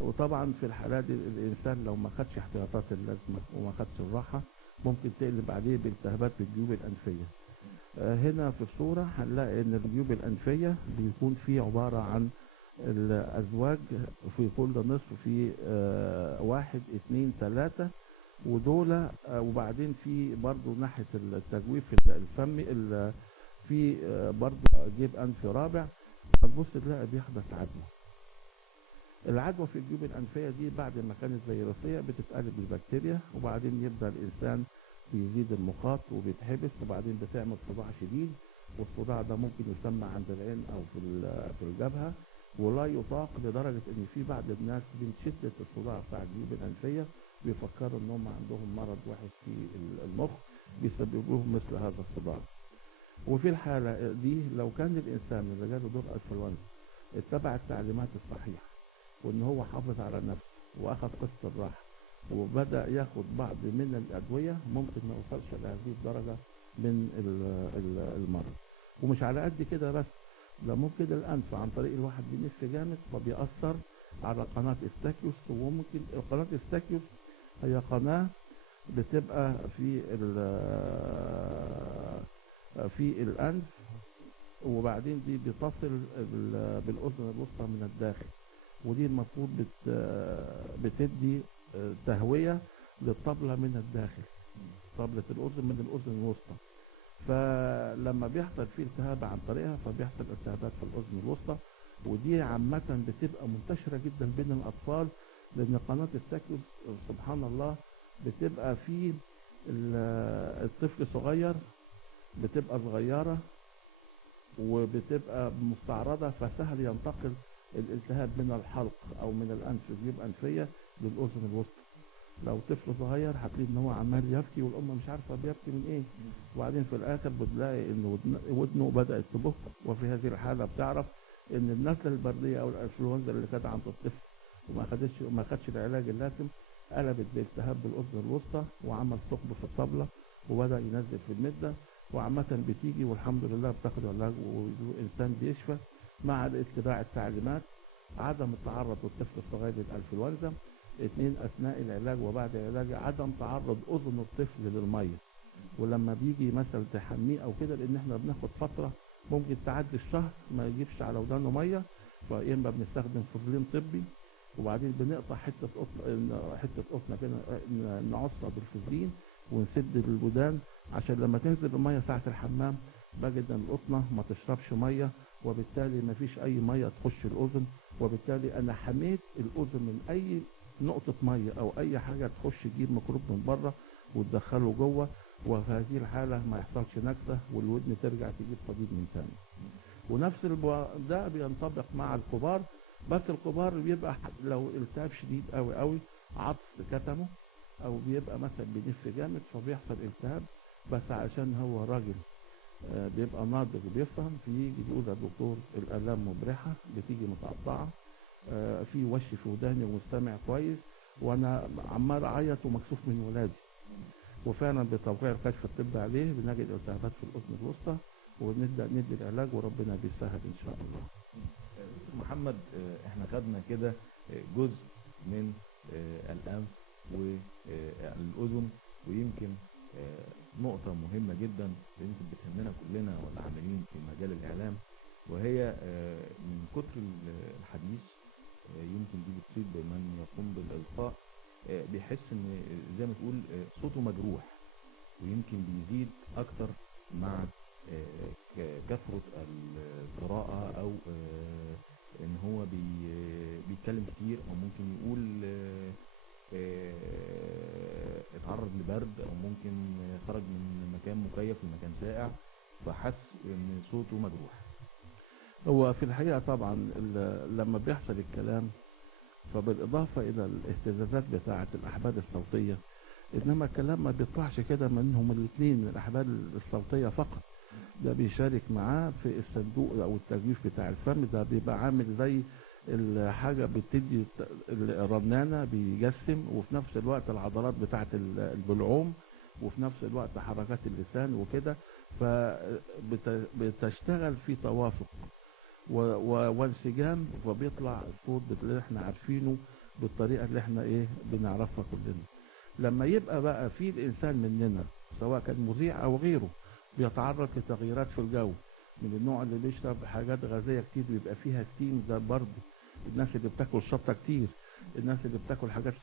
وطبعا في الحالة دي الإنسان لو ما خدش احتياطات اللازمة وما خدش الراحة ممكن تقلب عليه بالتهابات في الجيوب الأنفية. هنا في الصورة هنلاقي إن الجيوب الأنفية بيكون فيه عبارة عن الأزواج، في كل نصف في 1 2 3 ودول، وبعدين في برضو ناحية التجويف الفمي في برضو جيب أنفي رابع. هتبص تلاقي بيحدث عدوى. العدوى في الجيوب الأنفية دي بعد ما كانت فيروسية بتتقلب البكتيريا، وبعدين يبدأ الإنسان بيزيد المخاط وبيتحبس، وبعدين بتعمل صداع شديد، والصداع ده ممكن يسمى عند العين أو في الجبهة، ولا يطاق لدرجة إن في بعض الناس من شدة الصداع بتاع الجيوب الأنفية بيفكروا إن هم عندهم مرض وحش في المخ بيسبب لهم مثل هذا الصداع. وفي الحالة دي لو كان الإنسان اللي جاله دور انفلونزا اتبع التعليمات الصحيحة، وان هو حافظ على نفسه واخذ قسط الراحه وبدا ياخد بعض من الادويه، ممكن ما يوصلش لهذه الدرجه من المرض. ومش على قد كده بس، ده ممكن الانف عن طريق الواحد بينف جامد فبيأثر على قناه استاكيوس. وممكن قناه استاكيوس هي قناه بتبقى في الانف، وبعدين دي بتصل بالاذن الوسطى من الداخل، ودي المفروض بتدي تهوية للطبلة من الداخل، طبلة الأذن من الأذن الوسطى. فلما بيحصل فيه التهاب عن طريقها فبيحصل التهابات في الأذن الوسطى، ودي عامة بتبقى منتشرة جدا بين الأطفال، لأن قناة الساكيوس سبحان الله بتبقى في الطفل صغير، بتبقى صغيرة وبتبقى مستعرضة، فسهل ينتقل الالتهاب من الحلق او من الانف جيوب انفيه للاذن الوسطى. لو طفل صغير هتلاقي ان هو عمال يبكي والام مش عارفه بيبكي من ايه، وبعدين في الاخر بتلاقي ان ودنه بدات تبق، وفي هذه الحاله بتعرف ان النزله البرديه او الانفلونزا اللي كانت عند الطفل وما خدش العلاج اللازم قلبت بالتهاب بالاذن الوسطى وعمل ثقب في الطبله وبدا ينزل في المده. وعامه بتيجي والحمد لله بتاخد علاج والانسان بيشفى مع اتباع التعليمات، عدم التعرض للطفل الصغير للانفلونزا. 2 اثناء العلاج وبعد العلاج عدم تعرض اذن الطفل للميه، ولما بيجي مثلا تحميه او كده، لان احنا بناخد فتره ممكن تعدي الشهر ما يجيبش على ودانه ميه، فيا اما بنستخدم فازلين طبي، وبعدين بنقطع حته قطنه كده نعصها بالفازلين ونسد الودان عشان لما تنزل الميه ساعه الحمام بجد ان القطنه ما تشربش ميه، وبالتالي ما فيش اي ميه تخش الاذن، وبالتالي انا حميت الاذن من اي نقطه ميه او اي حاجه تخش تجيب ميكروب من بره وتدخله جوه، وفي هذه الحاله ما يحصلش نكسه والودن ترجع تجيب صديد من ثاني. ونفس ده بينطبق مع الكبار، بس الكبار بيبقى لو التهاب شديد قوي قوي عطس كتمه، او بيبقى مثلا بينف جامد فبيحصل التهاب، بس عشان هو راجل بيبقى ناضج وبيفهم، فيجي يقول يا دكتور الآلام مبرحة بتيجي متقطعة، في وش في وداني ومستمع كويس وانا عمال اعيط ومكسوف من ولادي. وفعلا بتوقيع الكشف الطبي عليه بنجد التهابات في الاذن الوسطى، ونبدا ندي العلاج وربنا بيسهل ان شاء الله. محمد، احنا خدنا كده جزء من الانف والاذن، ويمكن نقطة مهمة جدا يمكن بتهمنا كلنا والعاملين في مجال الإعلام، وهي من كتر الحديث يمكن دي بتصيب من يقوم بالإلقاء، بيحس إن زي ما تقول صوته مجروح، ويمكن بيزيد أكتر مع كثرة القراءة أو إن هو بيتكلم كتير، أو ممكن يقول اتعرض لبرد، او ممكن خرج من مكان مكيف في مكان ساقع، فحس ان صوته مجروح. هو في الحقيقة طبعا لما بيحصل الكلام، فبالإضافة إلى الاهتزازات بتاعة الأحبال الصوتية، إنما الكلام ما بيطلعش كده منهم الاثنين من الأحبال الصوتية فقط، ده بيشارك معاه في الصندوق أو التجويف بتاع الفم، ده بيبقى عامل زي الحاجة بتدي الرنانة بيجسم، وفي نفس الوقت العضلات بتاعة البلعوم، وفي نفس الوقت حركات اللسان وكده، فبتشتغل في توافق وانسجام، فبيطلع الصوت اللي احنا عارفينه بالطريقة اللي احنا بنعرفها كلنا. لما يبقى بقى في الانسان مننا سواء كان مذيع او غيره بيتعرض لتغييرات في الجو، من النوع اللي بيشرب حاجات غازية كتير بيبقى فيها ستيم، ده برضه الناس اللي بتاكل شطة كتير، الناس اللي بتاكل حاجات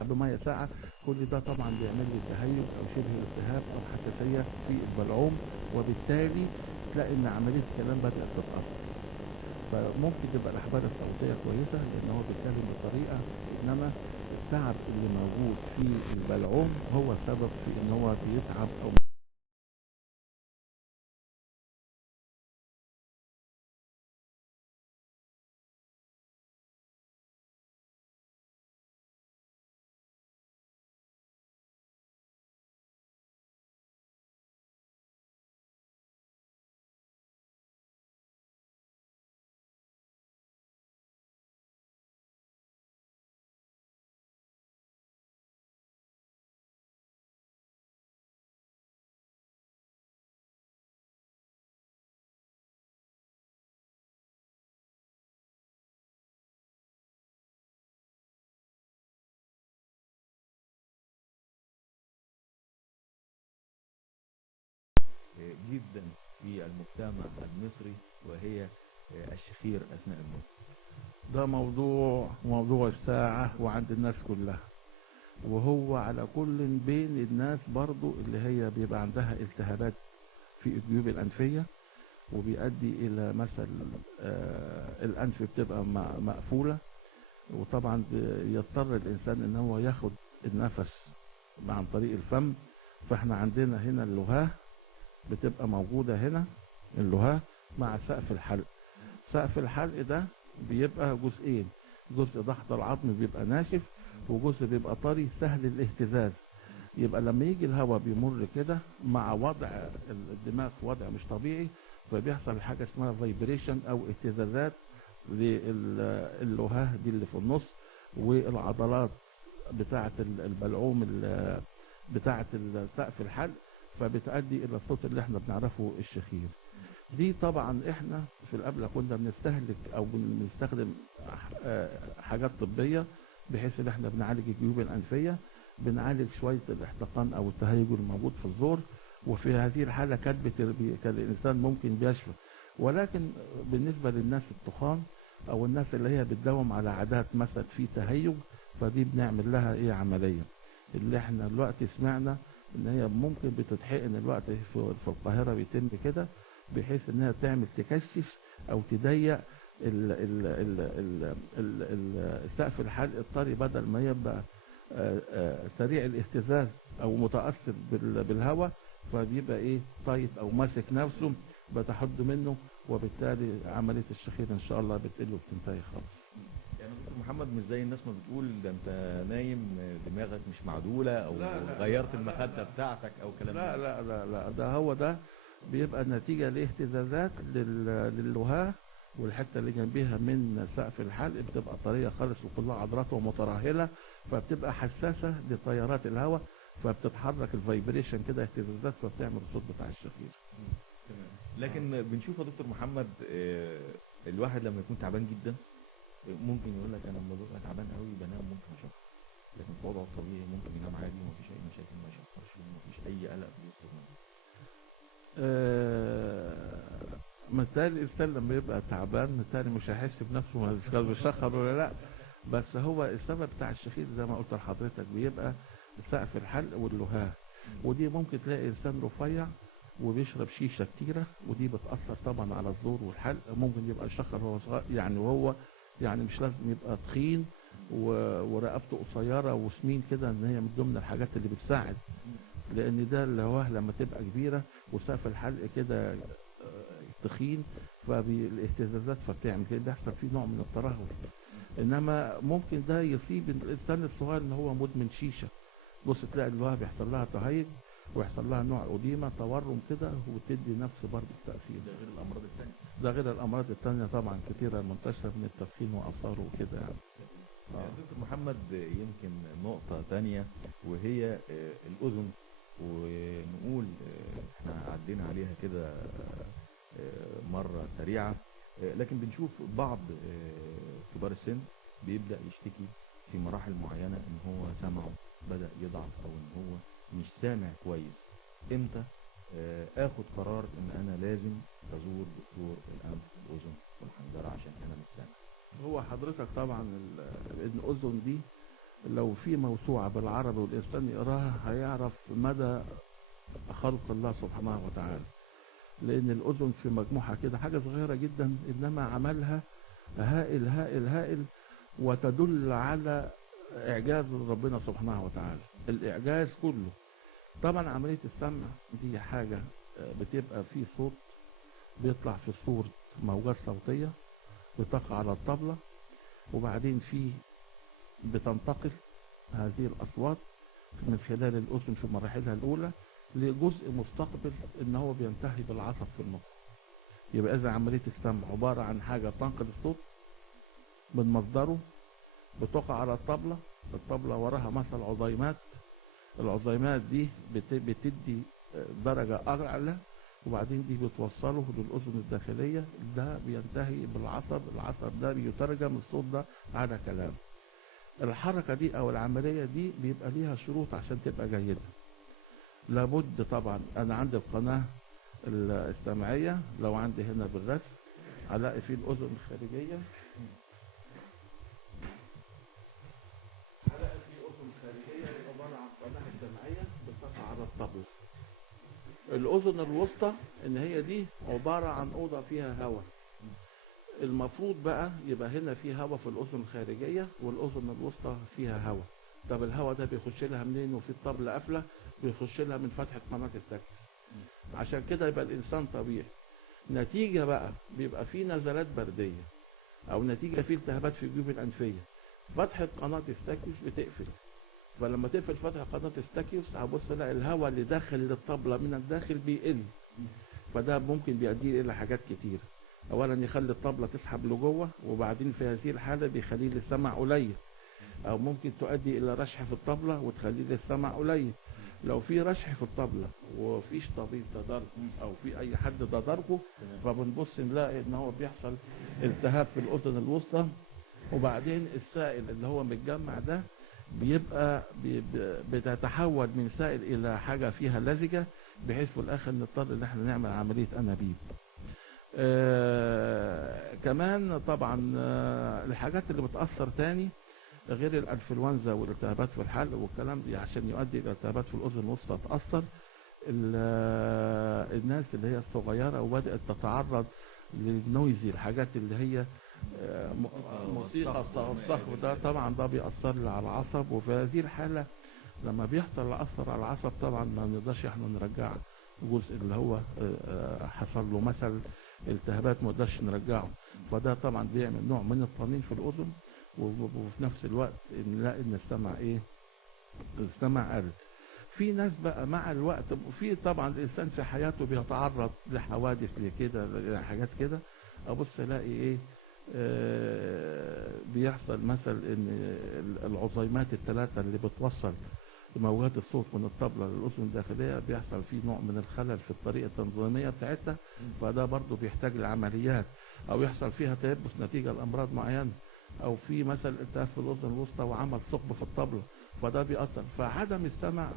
بمية ساقعة، كل ده طبعا بيعمل لي تهيج او شبه التهاب او حساسية في البلعوم، وبالتالي تلاقي ان عملية الكلام بدأت تتأثر. فممكن تبقى الأحبال الصوتية كويسة لأن هو بيتكلم بطريقة، إنما التعب اللي موجود في البلعوم هو سبب في إن هو بيتعب أو جدا في المجتمع المصري، وهي الشخير اثناء النوم. ده موضوع الساعة وعند الناس كلها، وهو على كل بين الناس برضو اللي هي بيبقى عندها التهابات في الجيوب الأنفية، وبيؤدي إلى مثل الأنف بتبقى مقفولة، وطبعا يضطر الإنسان إن هو ياخد النفس عن طريق الفم. فاحنا عندنا هنا اللغاه بتبقى موجودة هنا، اللغاه مع سقف الحلق. سقف الحلق ده بيبقى جزئين، جزء تحت العظم بيبقى ناشف، وجزء بيبقى طري سهل الاهتزاز. يبقى لما يجي الهواء بيمر كده مع وضع الدماغ في وضع مش طبيعي، فبيحصل حاجة اسمها فايبريشن او اهتزازات للغاه دي اللي في النص، والعضلات بتاعة البلعوم بتاعة سقف الحلق، فبتؤدي الى الصوت اللي احنا بنعرفه الشخير. دي طبعا احنا في القبلة كنا بنستهلك او بنستخدم حاجات طبية بحيث ان احنا بنعالج الجيوب الانفية، بنعالج شوية الاحتقان او التهيج الموجود في الزور، وفي هذه الحالة كان الانسان ممكن بيشفى. ولكن بالنسبة للناس التخان او الناس اللي هي بتداوم على عادات مثلا في تهيج، فدي بنعمل لها عملية، اللي احنا دلوقتي سمعنا ان هي ممكن بتتحقن الوقت في القاهرة بيتم كده، بحيث انها تعمل تكشف او تضيق سقف الحلق الطري، بدل ما يبقى سريع الاهتزاز او متاثر بالهواء، فبيبقى طايت او ماسك نفسه، بتحد منه، وبالتالي عمليه الشخير ان شاء الله بتقل وبتنتهي خالص. يعني دكتور محمد مش زي الناس ما بتقول ده انت نايم دماغك مش معدولة او لا لا غيرت لا المخدة بتاعتك او كلام لا من لا لا لا ده بيبقى نتيجة لاهتزازات للغاه، والحتة اللي جنبيها من سقف الحلق بتبقى طرية خالص وكلها عضلات ومترهلة، فبتبقى حساسة لتيارات الهواء، فبتتحرك الفايبريشن كده اهتزازات، فبتعمل الصوت بتاع الشخير. لكن بنشوف يا دكتور محمد الواحد لما يكون تعبان جدا ممكن يقول لك انا لما ببقى تعبان قوي بنام ممكن اشخر، لكن في وضعه الطبيعي ممكن ينام عادي ومفيش اي مشاكل، ما يشخرش ومفيش اي قلق بيصدر منه. مثال الانسان لما يبقى تعبان مثال مش هيحس بنفسه اذا بيشخر ولا لا، بس هو السبب بتاع الشخير زي ما قلت لحضرتك بيبقى سقف الحلق واللهاه، ودي ممكن تلاقي انسان رفيع وبيشرب شيشه كتيره، ودي بتاثر طبعا على الزور والحلق، ممكن يبقى شخر وهو صغير يعني، وهو يعني مش لازم يبقى تخين ورقبته قصيره وسمين كده، ان هي من ضمن الحاجات اللي بتساعد لان ده اللي هو لما تبقى كبيره وسقف الحلق كده تخين، فالاهتزازات فبتعمل كده، بيحصل فيه نوع من الترهل. انما ممكن ده يصيب الانسان الصغير ان هو مدمن شيشه، بص تلاقي اللي هو بيحصل لها تهيج ويحصل لها نوع أديمة تورم كده، وتدي نفس برضه التأثير. ده غير الامراض الثانيه. ده غير الأمراض التانية طبعا كتيرة منتشرة من التدخين وآثاره وكده يعني. دكتور محمد، يمكن نقطة تانية وهي الأذن، ونقول احنا عدينا عليها كده مرة سريعة، لكن بنشوف بعض كبار السن بيبدأ يشتكي في مراحل معينة ان هو سمعه بدأ يضعف او ان هو مش سامع كويس. امتى اخد قرار ان انا لازم ازور دكتور الانف والاذن والحنجرة عشان انا مش سامع؟ هو حضرتك طبعا الأذن دي لو في موسوعة بالعربي والإنسان يقراها هيعرف مدى خلق الله سبحانه وتعالى، لأن الأذن في مجموعة كده حاجة صغيرة جدا إنما عملها هائل هائل هائل، وتدل على إعجاز ربنا سبحانه وتعالى، الإعجاز كله. طبعا عملية السمع دي حاجة بتبقى في صوت بيطلع في صورة موجات صوتية بتقع على الطبلة، وبعدين في بتنتقل هذه الأصوات من خلال الأذن في مراحلها الأولى لجزء مستقبل إن هو بينتهي بالعصب في المخ. يبقى إذا عملية السمع عبارة عن حاجة تنقل الصوت من مصدره بتقع على الطبلة، الطبلة وراها مثل عظيمات، العظيمات دي بتدي درجة أعلى، وبعدين دي بتوصله للأذن الداخلية، ده بينتهي بالعصب، العصب ده بيترجم الصوت ده على كلام. الحركة دي أو العملية دي بيبقى ليها شروط عشان تبقى جيدة. لابد طبعا أنا عندي القناة السمعية، لو عندي هنا بالرسم هلاقي فيه الأذن الخارجية، هلاقي فيه أذن خارجية عبارة عن قناة سمعية بتقع على الطبلة. الأذن الوسطى إن هي دي عبارة عن أوضة فيها هواء، المفروض بقى يبقى هنا في هواء في الأذن الخارجية والأذن الوسطى فيها هواء. طب الهواء ده بيخش لها منين وفي الطبلة قافلة؟ بيخش لها من فتحة قناة السكر. عشان كده يبقى الإنسان طبيعي. نتيجة بقى بيبقى في نزلات بردية أو نتيجة في التهابات في الجيوب الأنفية، فتحة قناة السكر بتقفل، فلما تقفل فتحة قناة الستاكيوس هبص الاقي الهواء اللي داخل للطبلة من الداخل بيقل، فده ممكن بيؤدي الى حاجات كتير. اولا يخلي الطبلة تسحب لجوه، وبعدين في هذه الحالة بيخلي لي السمع قليل، او ممكن تؤدي الى رشح في الطبلة وتخلي لي السمع قليل. لو في رشح في الطبلة وفيش طبيب تداركه او في اي حد تداركه، فبنبص نلاقي ان هو بيحصل التهاب في الاذن الوسطى، وبعدين السائل اللي هو متجمع ده بيبقى بتتحول من سائل الى حاجة فيها لزجة، بحيث في الاخر نضطر ان احنا نعمل عملية انابيب. كمان طبعا الحاجات اللي بتأثر تاني غير الانفلونزا والالتهابات في الحلق والكلام دي عشان يؤدي الى التهابات في الاذن الوسطى تأثر. الناس اللي هي الصغيرة وبدأت تتعرض للنويزي، الحاجات اللي هي موسيقى الصخب ده طبعا ده بيأثر لي على العصب، وفي هذه الحالة لما بيحصل أثر على العصب طبعا ما نقدرش احنا نرجع الجزء اللي هو حصل له مثل التهابات، ما نقدرش نرجعه، فده طبعا بيعمل نوع من الطنين في الأذن، وفي نفس الوقت نلاقي ان السمع ايه، السمع قل. في ناس بقى مع الوقت، في طبعا الانسان في حياته بيتعرض لحوادث لكده لحاجات كده، ابص الاقي ايه بيحصل مثل ان العظيمات الثلاثة اللي بتوصل موجات الصوت من الطبلة للأذن الداخلية بيحصل فيه نوع من الخلل في الطريقة التنظيمية بتاعتها، فده برضو بيحتاج لعمليات، او يحصل فيها تيبس نتيجة لأمراض معينة، او في مثل التهاب في الأذن الوسطى وعمل ثقب في الطبلة، فده بيأثر. فعدم السمع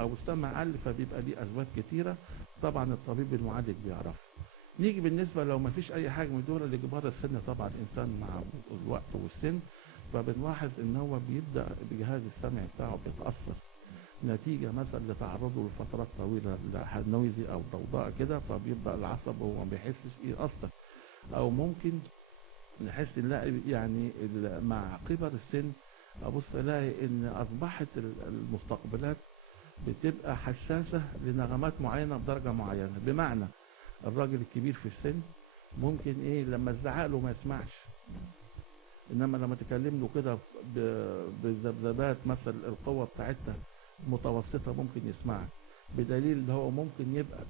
او السمع قل فبيبقى ليه اسباب كتيرة، طبعا الطبيب المعالج بيعرف. نيجي بالنسبة لو ما فيش اي حاجة من دول لكبار السن، طبعا الانسان مع الوقت والسن فبنلاحظ ان هو بيبدأ بجهاز السمع بتاعه بيتأثر نتيجة مثلا لتعرضه لفترات طويلة لنويزي او ضوضاء كده، فبيبقى العصب هو ما بيحسش ايه اصلا، او ممكن نحس نلاقي يعني مع كبر السن ابص الاقي ان اصبحت المستقبلات بتبقى حساسة لنغمات معينة بدرجة معينة. بمعنى الراجل الكبير في السن ممكن ايه لما تزعق له ما يسمعش، انما لما تكلم له كده بذبذبات مثلا القوة بتاعتها متوسطة ممكن يسمعك. بدليل ان هو ممكن يبقى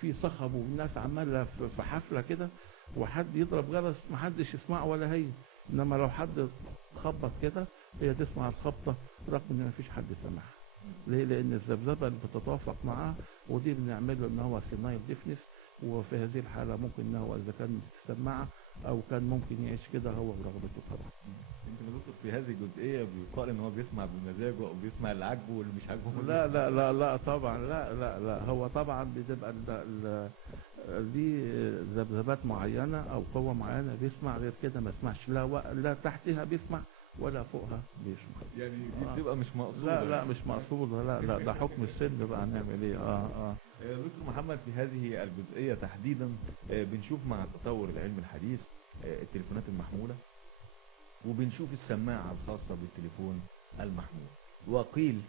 في صخب والناس عمالة في حفلة كده وحد يضرب جرس محدش يسمعه ولا هي، انما لو حد خبط كده هي تسمع الخبطة رغم ان مفيش حد سمعها. ليه؟ لان الذبذبة اللي بتتوافق معاه، ودي بنعمله ان هو سينايل ديفنس. وفي هذه الحالة ممكن ان هو اذا كان سماعة او كان ممكن يعيش كده هو ورغبته طبعا. يمكن يا دكتور في هذه الجزئيه بيقال ان هو بيسمع بمزاجه او بيسمع اللي عاجبه واللي مش عاجبه ما لا لا بيسمعش. لا لا طبعا، لا هو طبعا بتبقى دي ذبذبات معينة او قوة معينة بيسمع، غير كده ما يسمعش. لا تحتها بيسمع ولا فوقها بيسمع. يعني دي بتبقى مش مقصوده لا يعني. مش مقصودة، لا ده حكم السن بقى، هنعمل ايه. دكتور محمد في هذه الجزئيه تحديدا بنشوف مع تطور العلم الحديث التليفونات المحموله، وبنشوف السماعه الخاصه بالتليفون المحمول. وقيل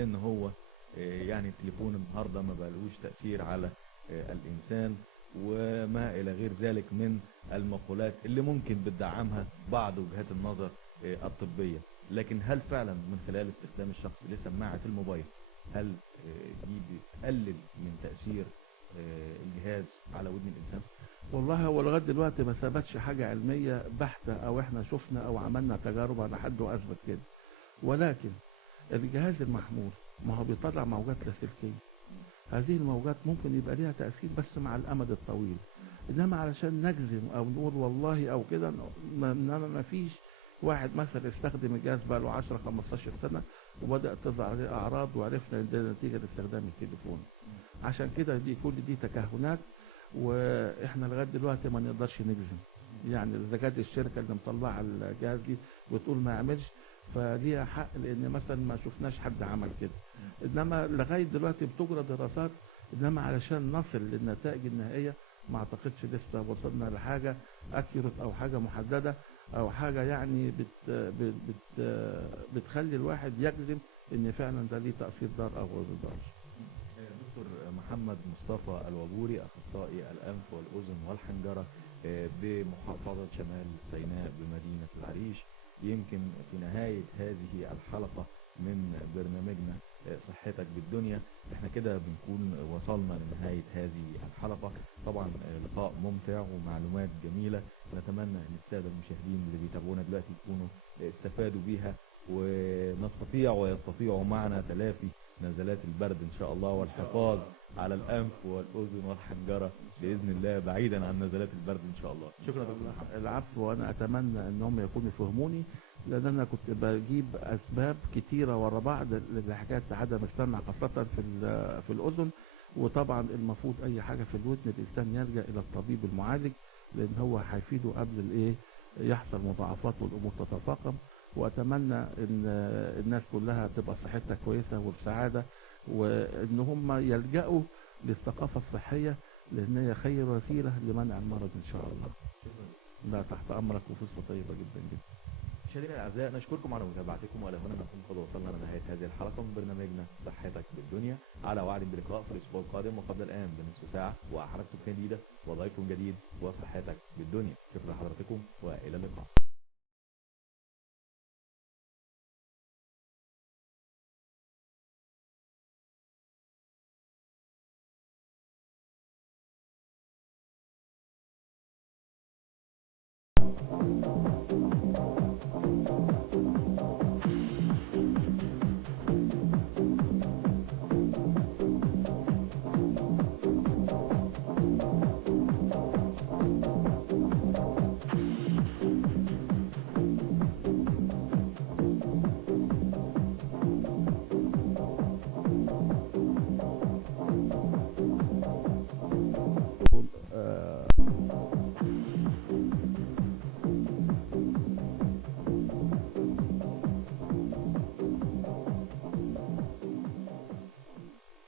ان هو يعني التليفون النهارده ما بقالوش تاثير على الانسان، وما الى غير ذلك من المقولات اللي ممكن بتدعمها بعض وجهات النظر الطبيه. لكن هل فعلا من خلال استخدام الشخص لسماعه الموبايل هل دي بتقلل من تاثير الجهاز على ودن الانسان؟ والله هو لغايه دلوقتي ما ثبتش حاجه علميه بحته، او احنا شفنا او عملنا تجارب على حد واثبت كده. ولكن الجهاز المحمول ما هو بيطلع موجات لاسلكيه. هذه الموجات ممكن يبقى ليها تاثير بس مع الامد الطويل، انما علشان نجزم او نقول والله او كده انما ما فيش واحد مثلا استخدم الجهاز بقى له 10 15 سنه وبدات تظهر عليه اعراض وعرفنا ان ده نتيجه لاستخدام التليفون. عشان كده دي كل دي تكهنات، واحنا لغايه دلوقتي ما نقدرش نجزم. يعني اذا كانت الشركه اللي مطلعه الجهاز دي بتقول ما يعملش فليها حق، لان مثلا ما شفناش حد عمل كده. انما لغايه دلوقتي بتجرى دراسات، انما علشان نصل للنتائج النهائيه ما اعتقدش لسه وصلنا لحاجه اكيوريت او حاجه محدده او حاجه يعني بتخلي الواحد يجزم ان فعلا ده ليه تاثير ضار او غير ضار. دكتور محمد مصطفى الوبوري، اخصائي الانف والاذن والحنجره بمحافظه شمال سيناء بمدينه العريش. يمكن في نهايه هذه الحلقه من برنامجنا صحتك بالدنيا احنا كده بنكون وصلنا لنهايه هذه الحلقه. طبعا لقاء ممتع ومعلومات جميله، نتمنى ان الساده المشاهدين اللي بيتابعونا دلوقتي يكونوا استفادوا بيها، ونستطيع ويستطيعوا معنا تلافي نزلات البرد ان شاء الله، والحفاظ على الانف والاذن والحنجره باذن الله بعيدا عن نزلات البرد ان شاء الله. شكرا دكتور محمد. العفو، وانا اتمنى انهم يكونوا فهموني، لان انا كنت بجيب اسباب كتيره ورا بعض لحكايه عدم السمع خاصه في الاذن. وطبعا المفروض اي حاجه في الودن الانسان يلجا الى الطبيب المعالج، لان هو هيفيده قبل الايه يحصل مضاعفات والامور تتفاقم. واتمنى ان الناس كلها تبقى صحتها كويسه وبسعاده، وان هم يلجأوا للثقافه الصحيه، لان هي خير وسيله لمنع المرض ان شاء الله. لا تحت امرك، وفرصه طيبه جدا جدا. مشاهدينا الاعزاء نشكركم على متابعتكم، والى هنا نكون قد وصلنا لنهايه هذه الحلقه من برنامجنا صحتك بالدنيا، على وعد بلقاء في الاسبوع القادم وقبل الان بنصف ساعه وحلقه جديده وضيف جديد وصحتك بالدنيا. شكرا لحضراتكم والى اللقاء.